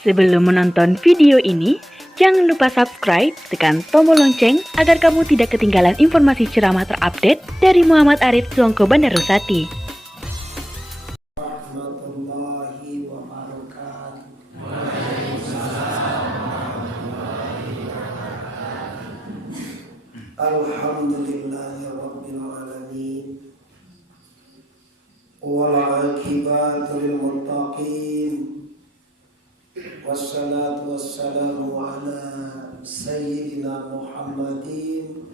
Sebelum menonton video ini, jangan lupa subscribe, tekan tombol lonceng agar kamu tidak ketinggalan informasi ceramah terupdate dari Muhammad Arif Suongko Bandarusati. Warahmatullahi wabarakatuh. Alhamdulillahi rabbil alamin. Wal 'aqibatu lil muttaqin. Wassalatu wassalamu ala sayyidina Muhammadin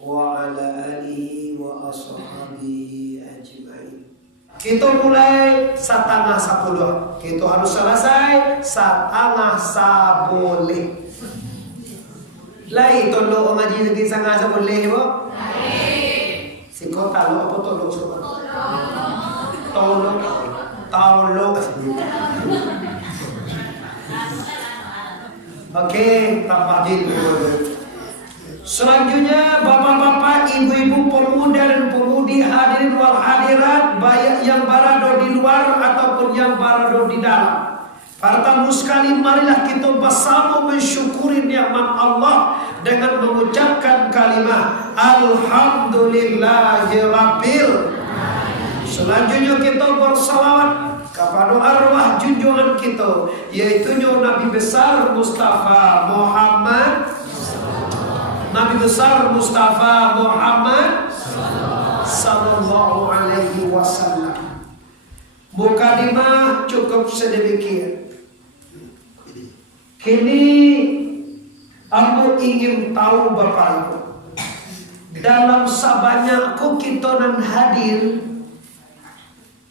wa ala alihi wa ashabihi ajma'in. Kita mulai 9:30. Kita harus selesai 9:30. Lai tolong ngaji lagi 9:30 bo? Si kota lo apa tolong coba? Tolong. Oke, tampak dulu. Selanjutnya bapak-bapak, ibu-ibu, pemuda dan pemudi, hadirin wal hadirat, baik yang berada di luar ataupun yang berada di dalam. Para tamu sekalian, marilah kita bersama mensyukuri nikmat Allah dengan mengucapkan kalimat Alhamdulillahirabbil. Selanjutnya kita bersalawat kepada arwah junjungan kita, yaitu Nabi besar Mustafa Muhammad sallallahu alaihi wasallam. Mukadimah cukup sedemikian. Kini aku ingin tahu Bapak Ibu, dalam sabanyakku kita nan hadir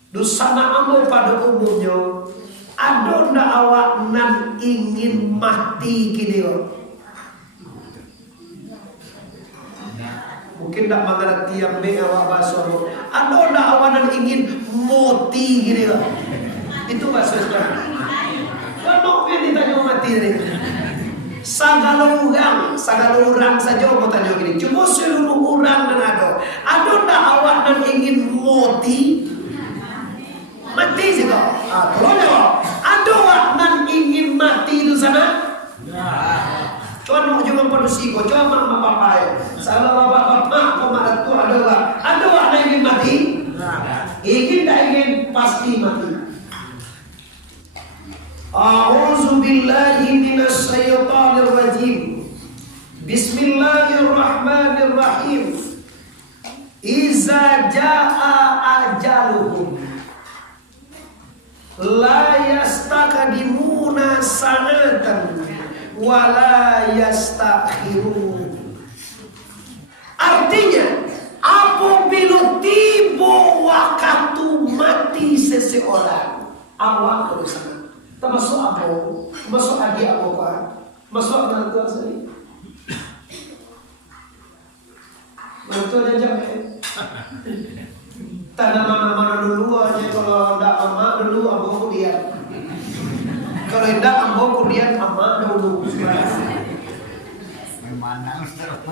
dusana amu pada umumnya, ada ndak awak nan ingin mati kini kok? Mungkin ndak mengerti yang awak bahasa. Ada ndak awak nan ingin mati kini kok? Itu bahasa sekarang. Kalau yang ditanya mati ini, segala orang saja mau tanya gini. Cuma seluruh orang dan ada ndak awak nan ingin mati? Mati sih kok. Tolong jawab. Ada waknan ingin mati di sana? Coba mau juga produksi kok. Coba mama papa ya. Salah bapak-bapak, pemarah itu ada waknan ingin mati? Ingin tak ingin pasti mati. A'udzu billahi minasy syaithanir rajim. Bismillahirrahmanirrahim. Iza jaa ajaluhum la yastaqdimuna sanatan wa la yastakhirun. Artinya, apabila tiba waktu mati seseorang, awak harus sana. Termasuk aku, termasuk adik aku kan, masuk menantu saya. Menantu aja tanda mana-mana dulu aja, kalau ndak ama dulu ambo kemudian. Kalau ndak ambo kemudian ama dulu. Mana Ustaz?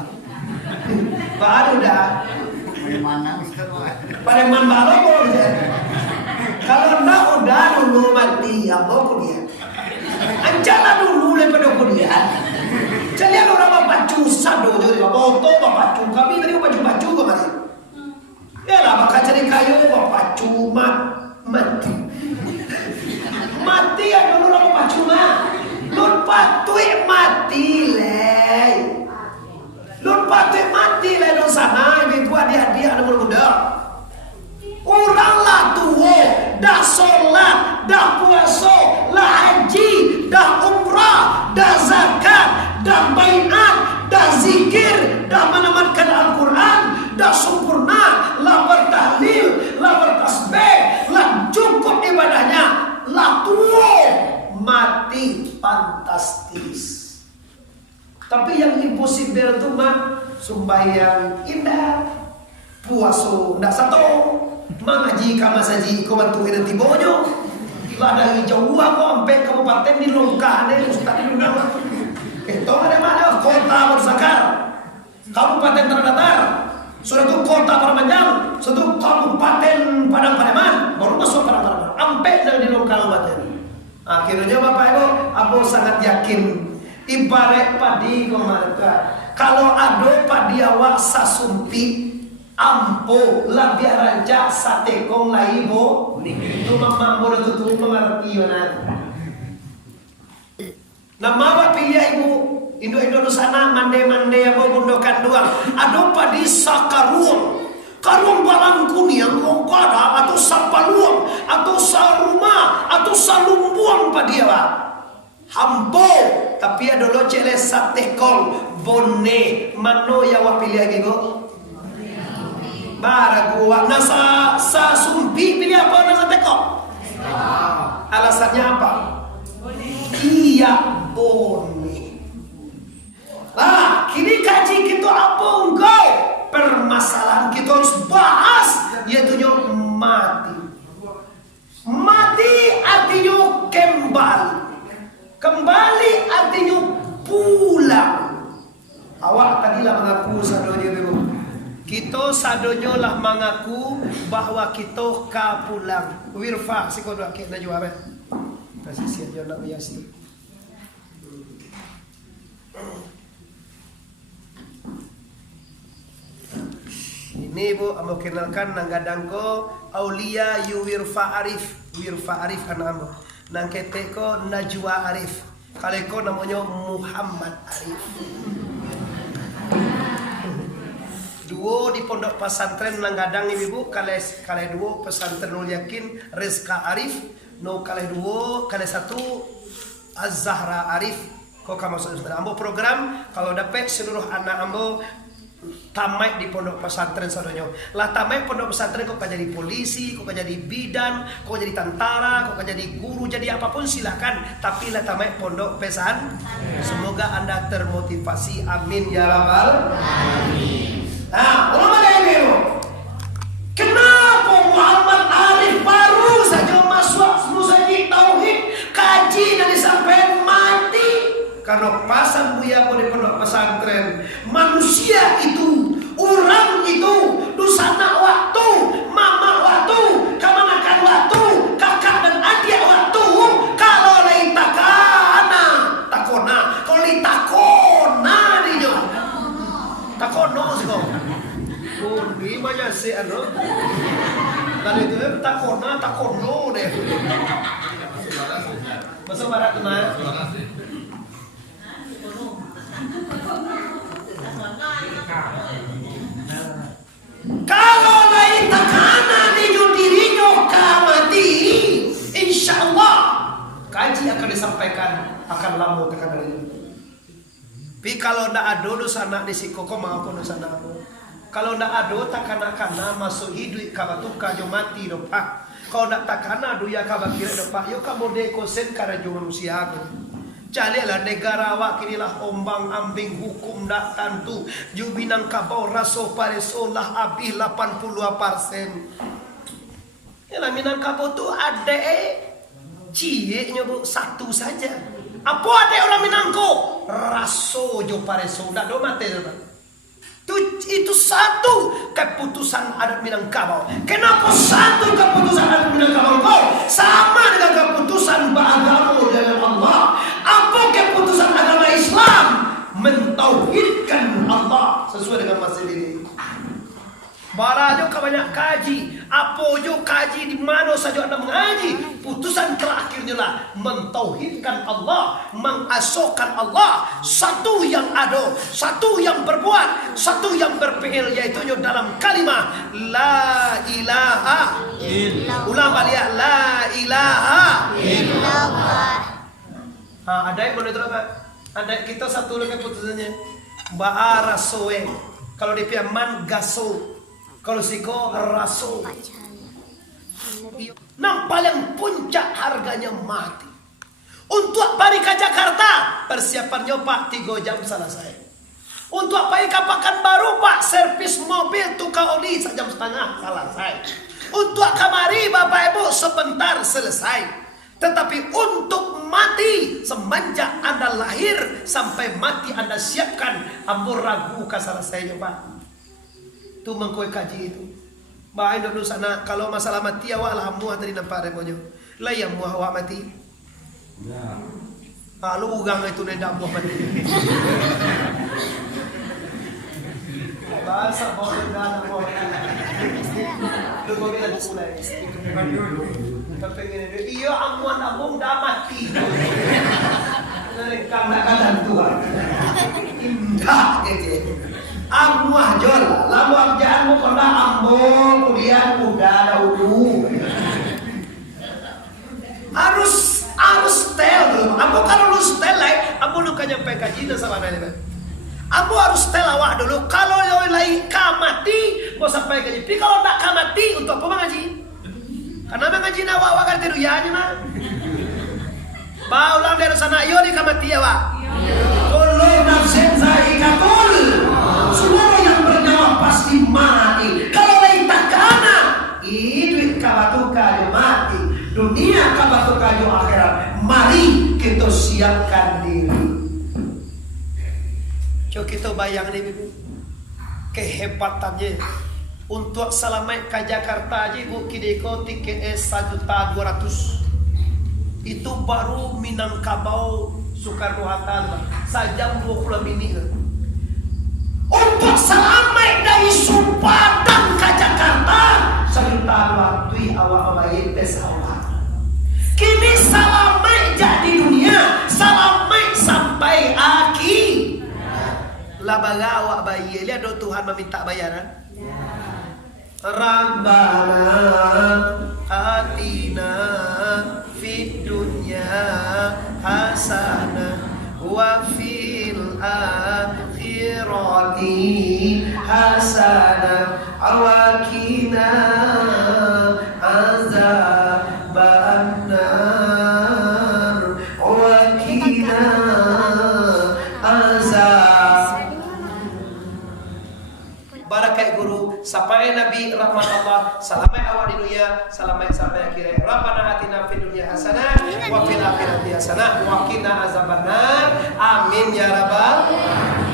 Baru dah. Mana Ustaz? Pada man baru boleh. Kalau ndak udah dulu mati ambo kemudian. Anjala dulu daripada kemudian. Jadi orang bapak cusah dulu jadi bapak bapak cu. Kami tadi bapak cu kemarin. Ya lah, maka cari kayu bapak cuma mati. Mati ya dulu lah bapak cuma. Lun patui mati leh. Lun patui mati leh lun sana. Ibu hadiah ada muda. Orang lah tua, dah sholat, dah puasa, lah haji, dah umrah, dah zakat, dah baiat, dah zikir, dah menamatkan Al-Quran, dah sempurna, lah bertahlil, lah bertasbih, lah cukup ibadahnya, lah tua, mati fantastis. Tapi yang impossible itu mah sembahyang indah, puasa ndak satu, mengaji kamasaji kau bantuin nanti bonyo, lah dari jauh aku sampai kabupaten di Longkane, Ustaz di Longkane. Itu ada mana kota bersakar, kabupaten terdatar. Suatu kota Parmanjang, suatu kabupaten Padang Pademan, baru masuk Padang Pademan, sampai dari di lokal kabupaten. Akhirnya Bapak Ibu, Abu sangat yakin ibarat padi kemarka. Kalau ada padi awak sasumpi ampo lah biar rancak sate kong laibo itu mamang bodoh tutu mengerti nama awak pilih ibu Indo sana mande apa bundokan doang. Ada padi sakarung karung balang kuning kongkada atau sapaluang atau saruma atau salumbuang padi awak hampo tapi ada lo cele sate kong bone mano yang awak pilih lagi go baraguwa nasa sa sumpi pilih apa nasa teko alasannya apa iya bone. Nah, kini kaji kita apa enggak? Permasalahan kita harus bahas yaitu mati. Mati artinya kembali. Kembali artinya pulang. Awak tadilah mengaku sadonya dulu. Kita sadonyo lah mengaku bahwa kita ka pulang. Wirfa si kodo akeh na juara. Kasih siap yo nak biasa. Ini bu, mau kenalkan nanggadangko Aulia Wirfa Arif anak ambo. Nang keteko Najwa Arif. Kaleko namanya Muhammad Arif. Duo di pondok pesantren nanggadang ibu kale duo pesantren Nul Yakin Rizka Arif. No kale duo kale satu Az-Zahra Arif. Kok kamu saudara ambo program kalau dapat seluruh anak ambo tamat di pondok pesantren saudara. Lah tamat pondok pesantren kok jadi polisi, kok jadi bidan, kok jadi tentara, kok jadi guru, jadi apapun silakan. Tapi lah tamat pondok pesantren. Semoga Anda termotivasi. Amin ya rabbal alamin. Nah, ulama ini kenapa Muhammad Arif baru saja masuk musajid tauhid kaji dan disampaikan mati? Karena pasang buya di pondok pesantren manusia itu, orang itu, dusana waktu, mama waktu, kemanakan waktu, kakak dan adik waktu. Kalau lain takona, kalau lain takona dinyo, takono sih kok. Bundi banyak sih anu. Kalau itu takono deh. Masuk barat kemana? Kalau lain takana dirinya kamati, insya Allah kaji akan disampaikan akan lama tekanan ini. Tapi kalau ndak ada dosa nak disikoko maupun dosa nak. Kalau ndak ada takana masuk hidup kabatuka jo mati dopak. Kalau ndak takana duya kabakira dopak yo kamu dekosen karena jo manusia aku. Carilah negara awak kinilah ombang ambing hukum dak tantu jubinang kabau raso paresolah abih 80%. Ya Minangkabau tu ada cie nyobo satu saja. Apa ada orang Minangko? Raso jo pareso dak do mate itu satu keputusan adat Minangkabau. Kenapa satu keputusan adat Minangkabau? Sama dengan keputusan beragama dengan Allah. Apa keputusan agama Islam? Mentauhidkan Allah sesuai dengan masalah ini. Barajo kebanyak kaji, apojo kaji di mana saja Anda mengaji. Putusan terakhirnya lah mentauhidkan Allah, mengasahkan Allah, satu yang ada, satu yang berbuat, satu yang berfi'il, yaitu dalam kalimat la ilaha illallah. Ulang balik la ilaha illallah. Ada yang boleh terus Pak? Ada kita satu lagi putusannya Baarasoe. Kalau di Piaman gaso. Kalau siko raso. Nah paling puncak harganya mati. Untuk balik ke Jakarta persiapannya Pak 3 jam selesai. Untuk balik ke Pekanbaru Pak servis mobil tukar oli 1,5 jam selesai. Untuk kamari Bapak Ibu sebentar selesai. Tetapi untuk mati semenjak Anda lahir sampai mati Anda siapkan, ampun ragu selesainya Pak. Itu mengkoi kaji itu. Bah Indonesia sana kalau masalah mati awak lah muah tadi nampak remonya. Lah yang muah awak mati. Lu ugang itu nenda buah mati. Bahasa mau nenda mau. Lu mau bilang mulai. Iya amuan udah mati. Kata Tuhan. Indah gitu. Amuah jol, lalu abjaanmu pernah ambo, kemudian udah dahulu. Harus tel dulu. Ambo kalau lu tel lah, ambo lu kan nyampe kajian sama nanya. Ambo harus tel awak dulu. Kalau yang lain kamati, mau sampai kaji. Tapi kalau tak kamati, untuk apa mengaji? Karena mengaji awak kan tiru ya aja mah. Baulang dari sana, yo di kamati ya wak. Kullu nafsin zaikatul. Semua yang bernyawa pasti mati. Kalau lain tak kana, itu kabatuka mati. Dunia kabatuka akhirat. Mari kita siapkan diri. Coba kita bayangkan ibu, kehebatannya untuk selamat ke Jakarta aja ibu kideko tiket 1.200.000. Itu baru Minangkabau Soekarno Hatta sajam 20 menit. Untuk selamat dari Padang ke Jakarta 1.200.000 awak bayi pesawat. Kini selamat jadi dunia, selamat sampai akhir. Labaga awak bayi lihat do Tuhan meminta bayaran. Rabbana atina fid dunya hasanah wa fil akhirati hasanah wa qina azabannar wa qina azab. Barakai guru sampai Nabi rahmat Allah salamai awak di dunia salamai sampai akhirnya. Rabbana atina fid dunya hasanah wa fil akhirati hasanah wa qina azabannar. Amin ya rabbal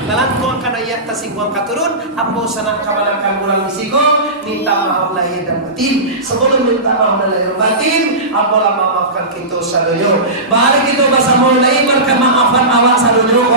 alamin. Ko kana ya tasingguang katurun ambo sana kabalakan ulang disigo minta maaf lahir dan batin. Sebelum minta maaf lahir dan batin apalah maafkan kita sadoyo. Mari kita bersama mulai berkemaafan awak sadoyo.